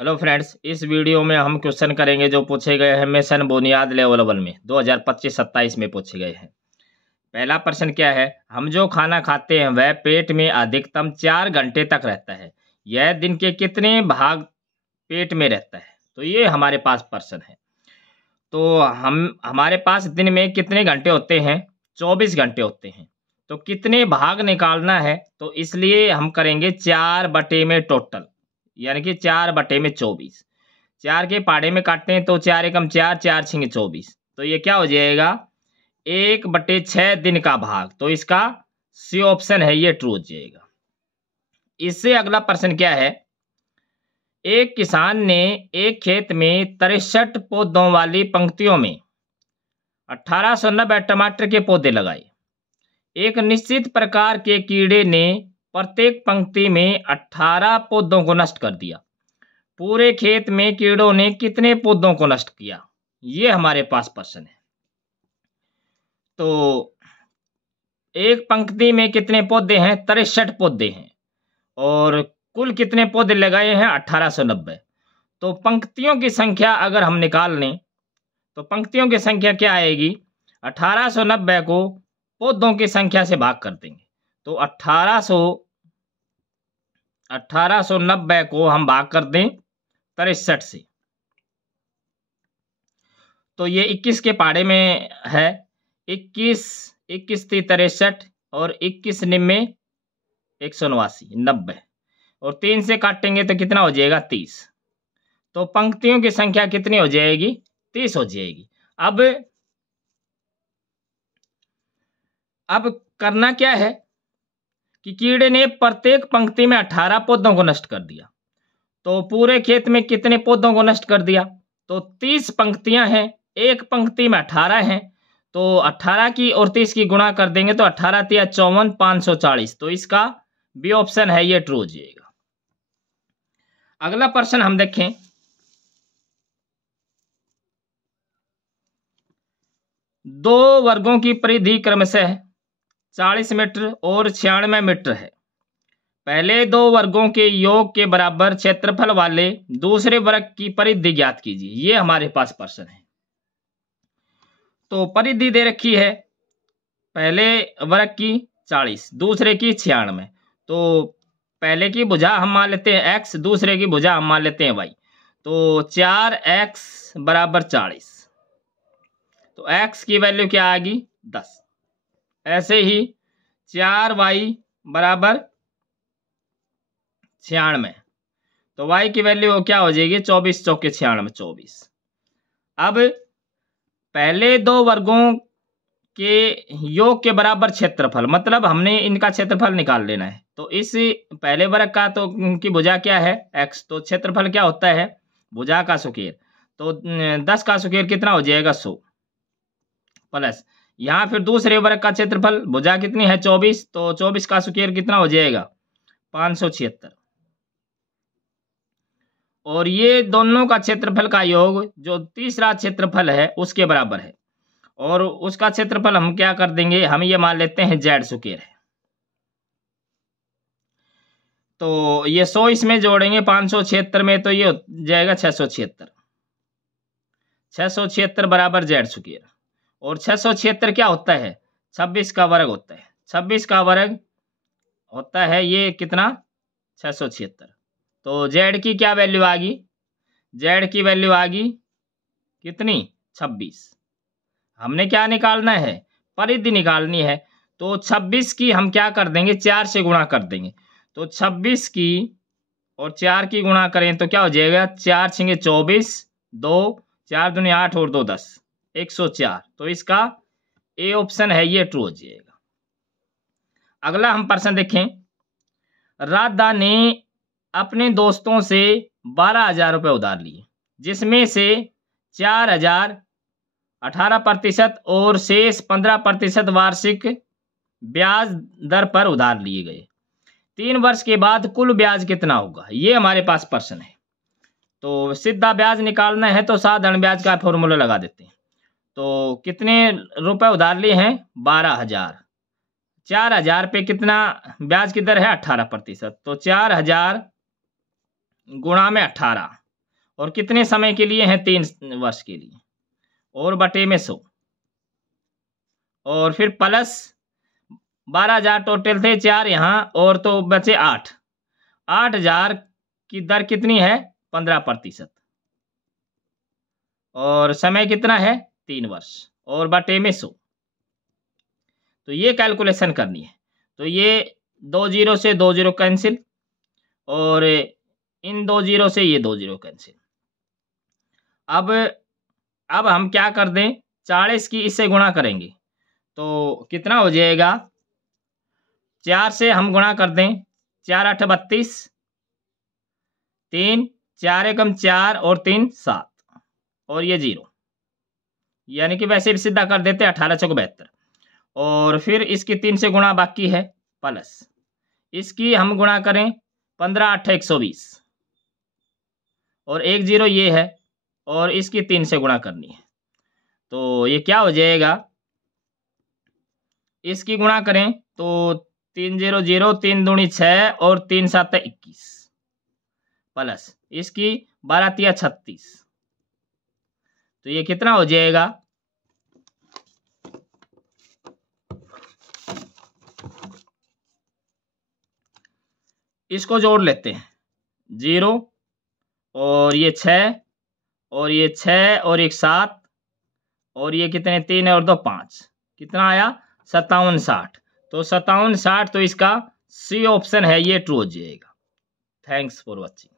Hello friends, इस video में हम क्वेश्चन करेंगे जो पूछे गए हैं मिशन बुनियाद लेवल 1 में 2025-27 में पूछे गए हैं। पहला प्रश्न क्या है? हम जो खाना खाते हैं वह पेट में अधिकतम 4 घंटे तक रहता है। यह दिन के कितने भाग पेट में रहता है? तो ये हमारे पास प्रश्न है। तो हमारे पास दिन में कितने घंटे होते हैं? 24 घंटे होते हैं। तो कितने भाग निकालना है? तो इसलिए हम करेंगे 4 बटे में टोटल, यानी कि 4 बटे में 24। 4 के पहाड़े में काटते हैं तो 4 एकम 4, 4 छिंगे 24। तो ये क्या हो जाएगा? 1/6 दिन का भाग। तो इसका सी ऑप्शन है, ये ट्रू हो जाएगा। इससे अगला प्रश्न क्या है? एक किसान ने एक खेत में 63 पौधों वाली पंक्तियों में 1890 टमाटर के पौधे लगाए। एक निश्चित प्रकार के कीड़े ने प्रत्येक पंक्ति में 18 पौधों को नष्ट कर दिया। पूरे खेत में कीड़ों ने कितने पौधों को नष्ट किया? ये हमारे पास प्रश्न है। तो एक पंक्ति में कितने पौधे हैं? 63 पौधे हैं और कुल कितने पौधे लगाए हैं? 1890। तो पंक्तियों की संख्या अगर हम निकाल लें तो पंक्तियों की संख्या क्या आएगी? 1890 को पौधों की संख्या से भाग कर देंगे तो 1890 को हम भाग कर दें 63 से, तो ये 21 के पहाड़े में है। 21 थी 63 और 21 निम्मे 189, 90 और 3 से काटेंगे तो कितना हो जाएगा? 30। तो पंक्तियों की संख्या कितनी हो जाएगी? 30 हो जाएगी। अब करना क्या है कि कीड़े ने प्रत्येक पंक्ति में 18 पौधों को नष्ट कर दिया। तो पूरे खेत में कितने पौधों को नष्ट कर दिया? तो 30 पंक्तियां हैं, एक पंक्ति में 18 हैं, तो 18 की और 30 की गुणा कर देंगे तो 18 × 3 = 54, 540। तो इसका बी ऑप्शन है, ये ट्रू हो जाएगा। अगला प्रश्न हम देखें। दो वर्गों की परिधि क्रमशः 40 मीटर और 96 मीटर है। पहले दो वर्गों के योग के बराबर क्षेत्रफल वाले दूसरे वर्ग की परिधि ज्ञात कीजिए। ये हमारे पास प्रश्न है। तो परिधि दे रखी है, पहले वर्ग की 40, दूसरे की 96। तो पहले की भुजा हम मान लेते हैं x, दूसरे की भुजा हम मान लेते हैं y। तो 4x = 40। तो x की वैल्यू क्या आएगी? 10। ऐसे ही 4y = 96। तो y की वैल्यू क्या हो जाएगी? 24 × 4 = 96, 24। अब पहले दो वर्गों के योग के बराबर क्षेत्रफल, मतलब हमने इनका क्षेत्रफल निकाल लेना है। तो इस पहले वर्ग का तो की भुजा क्या है? x। तो क्षेत्रफल क्या होता है? भुजा का स्क्वायर। तो 10 का स्क्वायर कितना हो जाएगा? 100 प्लस यहाँ फिर दूसरे वर्ग का क्षेत्रफल, भुजा कितनी है? 24। तो 24 का स्क्वायर कितना हो जाएगा? 576। और ये दोनों का क्षेत्रफल का योग जो तीसरा क्षेत्रफल है उसके बराबर है। और उसका क्षेत्रफल हम क्या कर देंगे? हम ये मान लेते हैं z² है। तो ये 100 इसमें जोड़ेंगे 576 में तो ये हो जाएगा 676। 676 बराबर z²। और 676 क्या होता है? 26 का वर्ग होता है। 26 का वर्ग होता है ये कितना? 676। तो z की क्या वैल्यू आ गई? z की वैल्यू आ गई कितनी? 26। हमने क्या निकालना है? परिधि निकालनी है। तो 26 की हम क्या कर देंगे? 4 से गुणा कर देंगे। तो 26 की और 4 की गुणा करें तो क्या हो जाएगा? 4 × 6 = 24, 2 4 दूनी 8 और 2 10, 104। तो इसका ए ऑप्शन है, ये ट्रू हो जाएगा। अगला हम प्रश्न देखें। राधा ने अपने दोस्तों से 12,000 रुपये उधार लिए, जिसमें से 4,000 18% और शेष 15% वार्षिक ब्याज दर पर उधार लिए गए। 3 वर्ष के बाद कुल ब्याज कितना होगा? ये हमारे पास प्रश्न है। तो सीधा ब्याज निकालना है तो साधारण ब्याज का फॉर्मूला लगा देते हैं। तो कितने रुपए उधार लिए हैं? 12,000। 4,000 पे कितना ब्याज की दर है? 18%। तो 4,000 गुणा में 18 और कितने समय के लिए हैं, 3 वर्ष के लिए, और बटे में 100, और फिर प्लस 12,000 टोटल थे, 4 यहाँ और तो बचे 8। 8,000 की दर कितनी है, 15%, और समय कितना है, 3 वर्ष, और बटे में 100। तो ये कैलकुलेशन करनी है। तो ये 2 जीरो से 2 जीरो कैंसिल, और इन 2 जीरो से ये 2 जीरो कैंसिल। अब हम क्या कर दें, 40 की इससे गुणा करेंगे तो कितना हो जाएगा, 4 से हम गुणा कर दें, 4 8 32, 3 4 एकम 4 और 3 7, और ये 0, यानी कि वैसे भी सीधा कर देते 18 चौक 72, और फिर इसकी 3 से गुणा बाकी है, प्लस इसकी हम गुणा करें 15 8 120, और 1 0 ये है, और इसकी 3 से गुणा करनी है। तो ये क्या हो जाएगा, इसकी गुणा करें तो 3 0 0, 3 दूनी 6 और 3 7 21, प्लस इसकी 12 3 36। तो ये कितना हो जाएगा, इसको जोड़ लेते हैं, 0 और ये 6 और ये 6 और एक 7, और ये कितने, 3 और 2 5, कितना आया, 57 60। तो 57 60, तो इसका सी ऑप्शन है ये ट्रू हो जाएगा। Thanks for watching.